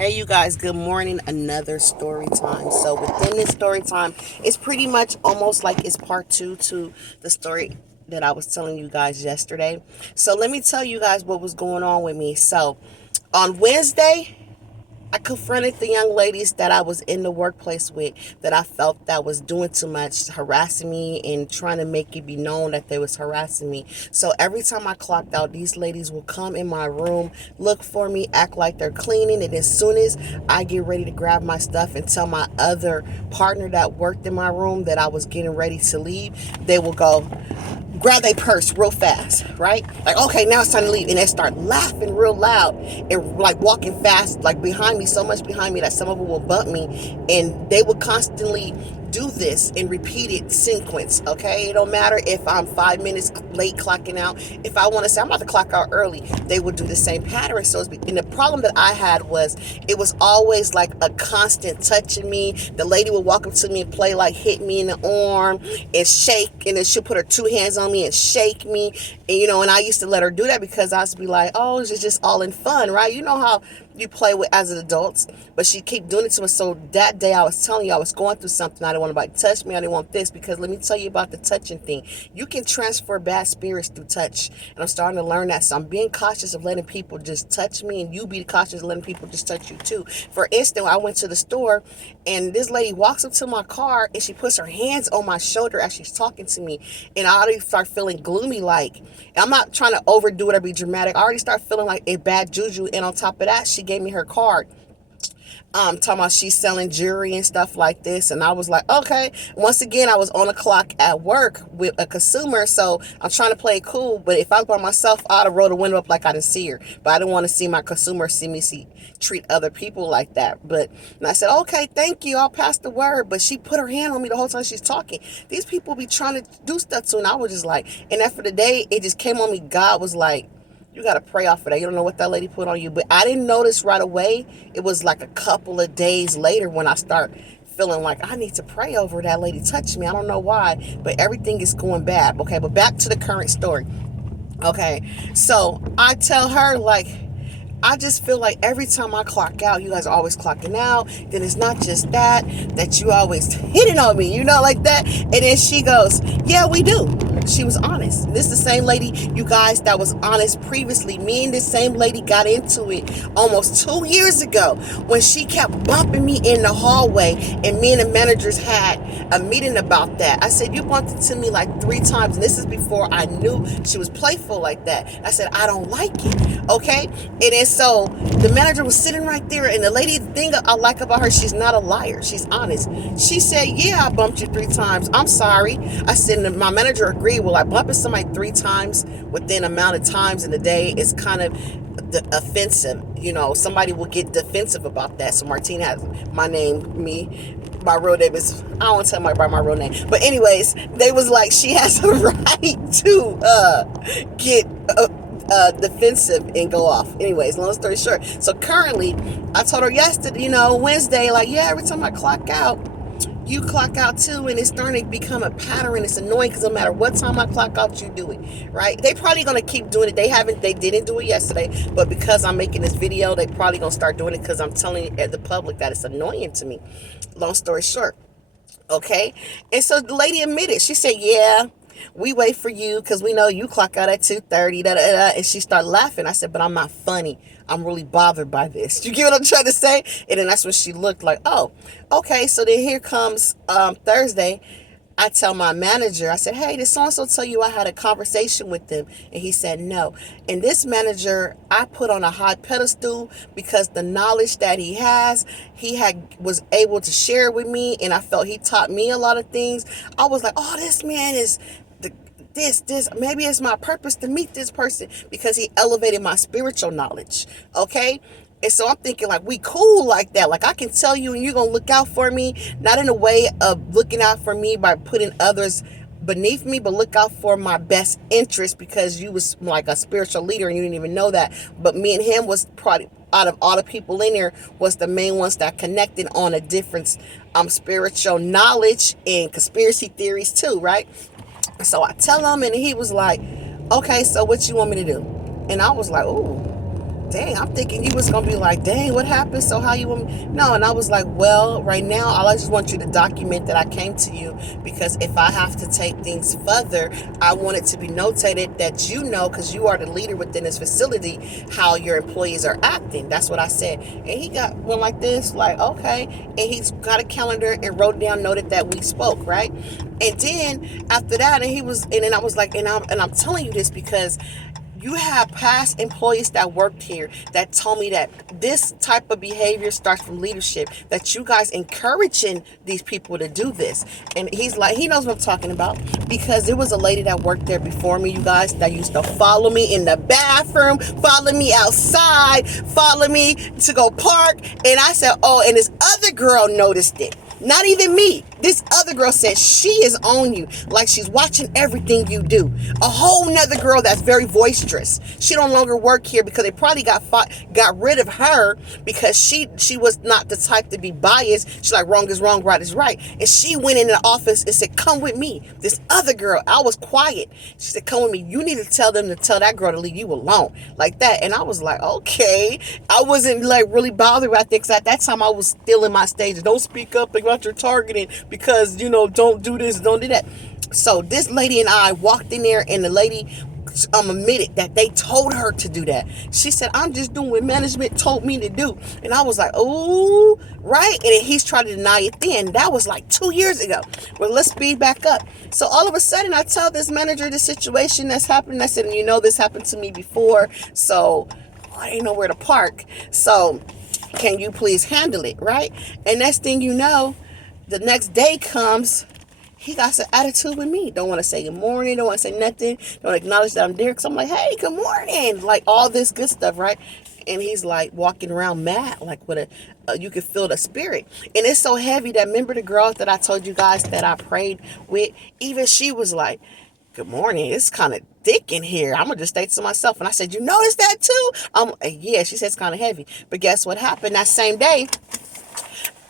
Hey, you guys, good morning. Another story time. So, within this story time, it's pretty much almost like it's part two to the story that I was telling you guys yesterday. So, let me tell you guys what was going on with me. So, on Wednesday, I confronted the young ladies that I was in the workplace with that I felt that was doing too much, harassing me and trying to make it be known that they was harassing me. So every time I clocked out, these ladies will come in my room, look for me, act like they're cleaning, and as soon as I get ready to grab my stuff and tell my other partner that worked in my room that I was getting ready to leave, they will go grab their purse real fast, right? Like, okay, now it's time to leave. And they start laughing real loud and like walking fast, like behind me, so much behind me that some of them will bump me. And they will constantly do this in repeated sequence, okay? It don't matter if I'm 5 minutes late clocking out. If I want to say I'm about to clock out early, they would do the same pattern. So, and the problem that I had was it was always like a constant touching me. The lady would walk up to me and play like hit me in the arm and shake, and then she'll put her two hands on me and shake me. And I used to let her do that because I used to be like, oh, it's just all in fun, right? You know how you play with as adults, but she keep doing it to us. So that day I was telling you I was going through something. I didn't want anybody to touch me. I didn't want this, because let me tell you about the touching thing. You can transfer bad spirits through touch, and I'm starting to learn that. So I'm being cautious of letting people just touch me, and you be cautious of letting people just touch you too. For instance, I went to the store and this lady walks up to my car and she puts her hands on my shoulder as she's talking to me, and I already start feeling gloomy. Like, I'm not trying to overdo it or be dramatic. I already start feeling like a bad juju. And on top of that, she gave me her card, talking about she's selling jewelry and stuff like this. And I was like, okay. Once again, I was on the clock at work with a consumer, so I'm trying to play it cool. But if I was by myself, I'd have rolled the window up like I didn't see her. But I didn't want to see my consumer treat other people like that. And I said, okay, thank you, I'll pass the word. But she put her hand on me the whole time she's talking. These people be trying to do stuff to, and I was just like, and after the day, it just came on me. God was like, you got to pray off of that. You don't know what that lady put on you. But I didn't notice right away. It was like a couple of days later when I start feeling like I need to pray over that lady touch me. I don't know why, but everything is going bad. Okay, but back to the current story. Okay, so I tell her, like, I just feel like every time I clock out, you guys are always clocking out. Then it's not just that you always hitting on me, like that. And then she goes, yeah, we do. She was honest. This is the same lady, you guys, that was honest previously. Me and this same lady got into it almost 2 years ago when she kept bumping me in the hallway, and me and the managers had a meeting about that. I said, you bumped into me like 3 times, and this is before I knew she was playful like that. I said, I don't like it, okay? And then so the manager was sitting right there, and the lady, the thing I like about her, she's not a liar. She's honest. She said, yeah, I bumped you 3 times. I'm sorry. I said, and my manager agreed. Well, I bumping somebody 3 times within amount of times in the day is kind of offensive. Somebody will get defensive about that. So Martine has my name, my real name is, I don't want to tell my by my real name. But anyways, they was like, she has a right to get defensive and go off. Anyways, long story short. So currently, I told her yesterday, Wednesday, like, yeah, every time I clock out, you clock out too, and it's starting to become a pattern. It's annoying because no matter what time I clock out, you do it, right? They probably gonna keep doing it. They didn't do it yesterday, but because I'm making this video, they probably gonna start doing it because I'm telling the public that it's annoying to me. Long story short, okay? And so the lady admitted, she said, yeah, we wait for you because we know you clock out at 2:30, and she started laughing. I said, but I'm not funny. I'm really bothered by this. You get what I'm trying to say? And then that's when she looked like, oh, okay. So then here comes Thursday. I tell my manager, I said, hey, did so-and-so tell you I had a conversation with them? And he said, no. And this manager, I put on a high pedestal because the knowledge that he has, was able to share with me. And I felt he taught me a lot of things. I was like, oh, this man is this, maybe it's my purpose to meet this person because he elevated my spiritual knowledge. Okay. And so I'm thinking, like, we cool like that. Like, I can tell you and you're going to look out for me, not in a way of looking out for me by putting others beneath me, but look out for my best interest because you was like a spiritual leader and you didn't even know that. But me and him was probably, out of all the people in there, was the main ones that connected on a different spiritual knowledge and conspiracy theories too, right? So I tell him, and he was like, okay, so what you want me to do? And I was like, ooh. dang, I'm thinking you was going to be like, dang, what happened? So how you want me? No, and I was like, well, right now, I just want you to document that I came to you, because if I have to take things further, I want it to be notated that you know, because you are the leader within this facility, how your employees are acting. That's what I said. And he went like this, like, okay. And he's got a calendar and wrote down, noted that we spoke, right? And then after that, and then I was like, and I'm telling you this because you have past employees that worked here that told me that this type of behavior starts from leadership, that you guys encouraging these people to do this. And he's like, he knows what I'm talking about, because there was a lady that worked there before me, you guys, that used to follow me in the bathroom, follow me outside, follow me to go park. And I said, oh, and this other girl noticed it. Not even me. This other girl said she is on you, like she's watching everything you do. A whole nother girl that's very boisterous. She don't longer work here because they probably got rid of her because she was not the type to be biased. She's like, wrong is wrong, right is right. And she went in the office and said, come with me. This other girl, I was quiet. She said, come with me. You need to tell them to tell that girl to leave you alone. Like that. And I was like, okay. I wasn't like really bothered about that because at that time I was still in my stage. Don't speak up about your targeting because, you know, don't do this, don't do that. So this lady and I walked in there, and the lady admitted that they told her to do that. She said, I'm just doing what management told me to do. And I was like, oh, right. And then he's trying to deny it then. That was like 2 years ago. Well, let's speed back up. So all of a sudden I tell this manager the situation that's happening. I said, you know, this happened to me before, so I didn't know where to park. So can you please handle it, right? And next thing you know, the next day comes, he got some attitude with me. Don't want to say good morning. Don't want to say nothing. Don't acknowledge that I'm there. Because I'm like, hey, good morning. Like all this good stuff, right? And he's like walking around mad, like with you can feel the spirit. And it's so heavy that, remember the girl that I told you guys that I prayed with? Even she was like, good morning. It's kind of thick in here. I'm going to just stay to myself. And I said, you notice that too? Yeah, she said it's kind of heavy. But guess what happened that same day?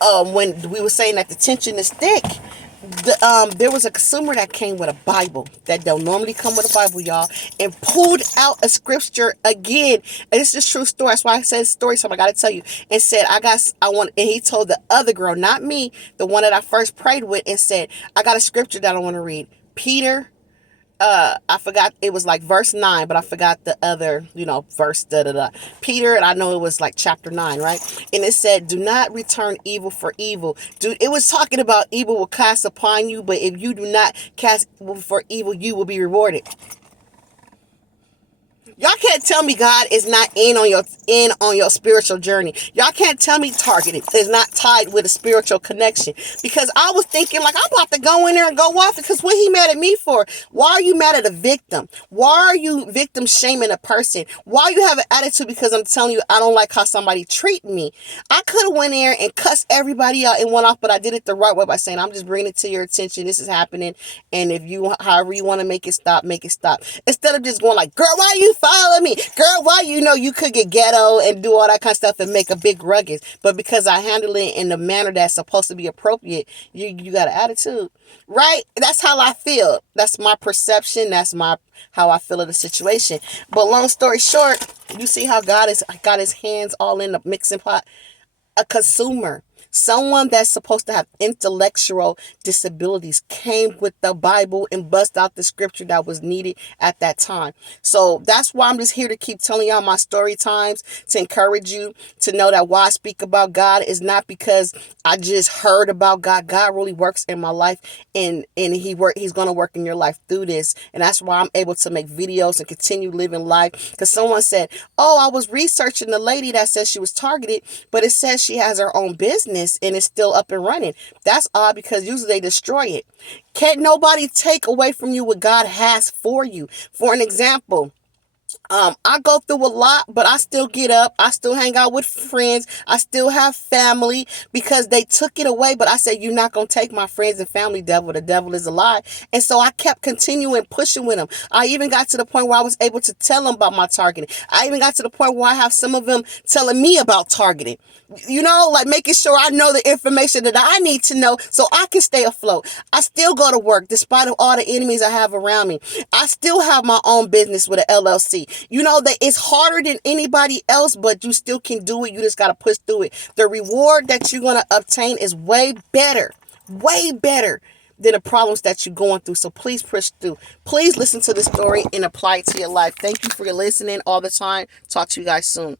When we were saying that the tension is thick, there was a consumer that came with a Bible that don't normally come with a Bible, y'all, and pulled out a scripture again. And it's just true story. That's why I said story time. I got to tell you. And said, and he told the other girl, not me, the one that I first prayed with, and said, I got a scripture that I want to read. Peter, I forgot, it was like verse 9, but I forgot the other, verse, Peter, and I know it was like chapter 9, right? And it said, do not return evil for evil. Dude, it was talking about evil will cast upon you, but if you do not cast evil for evil, you will be rewarded. Y'all can't tell me God is not in on your spiritual journey. Y'all can't tell me targeted is not tied with a spiritual connection. Because I was thinking, like, I'm about to go in there and go off, because what he mad at me for? Why are you mad at a victim? Why are you victim shaming a person? Why you have an attitude because I'm telling you I don't like how somebody treat me? I could have went there and cussed everybody out and went off, but I did it the right way by saying, I'm just bringing it to your attention. This is happening. And if you, however you want to make it stop, make it stop. Instead of just going like, girl, why you follow me? Girl, why you could get ghetto and do all that kind of stuff and make a big ruckus. But because I handle it in the manner that's supposed to be appropriate, you got an attitude, right? That's how I feel. That's my perception. That's how I feel of the situation. But long story short, you see how God got his hands all in the mixing pot. A consumer, someone that's supposed to have intellectual disabilities, came with the Bible and bust out the scripture that was needed at that time. So that's why I'm just here to keep telling y'all my story times, to encourage you to know that why I speak about God is not because I just heard about God. God really works in my life, and he's going to work in your life through this. And that's why I'm able to make videos and continue living life. Because someone said, oh, I was researching the lady that says she was targeted, but it says she has her own business and it's still up and running. That's odd, because usually they destroy it. Can't nobody take away from you what God has for you. For an example, I go through a lot, but I still get up. I still hang out with friends. I still have family, because they took it away. But I said, you're not going to take my friends and family, devil. The devil is a lie. And so I kept continuing pushing with them. I even got to the point where I was able to tell them about my targeting. I even got to the point where I have some of them telling me about targeting. Like making sure I know the information that I need to know so I can stay afloat. I still go to work despite of all the enemies I have around me. I still have my own business with an LLC. You know that it's harder than anybody else, but you still can do it. You just got to push through it. The reward that you're going to obtain is way better than the problems that you're going through. So please push through. Please listen to the story and apply it to your life. Thank you for listening all the time. Talk to you guys soon.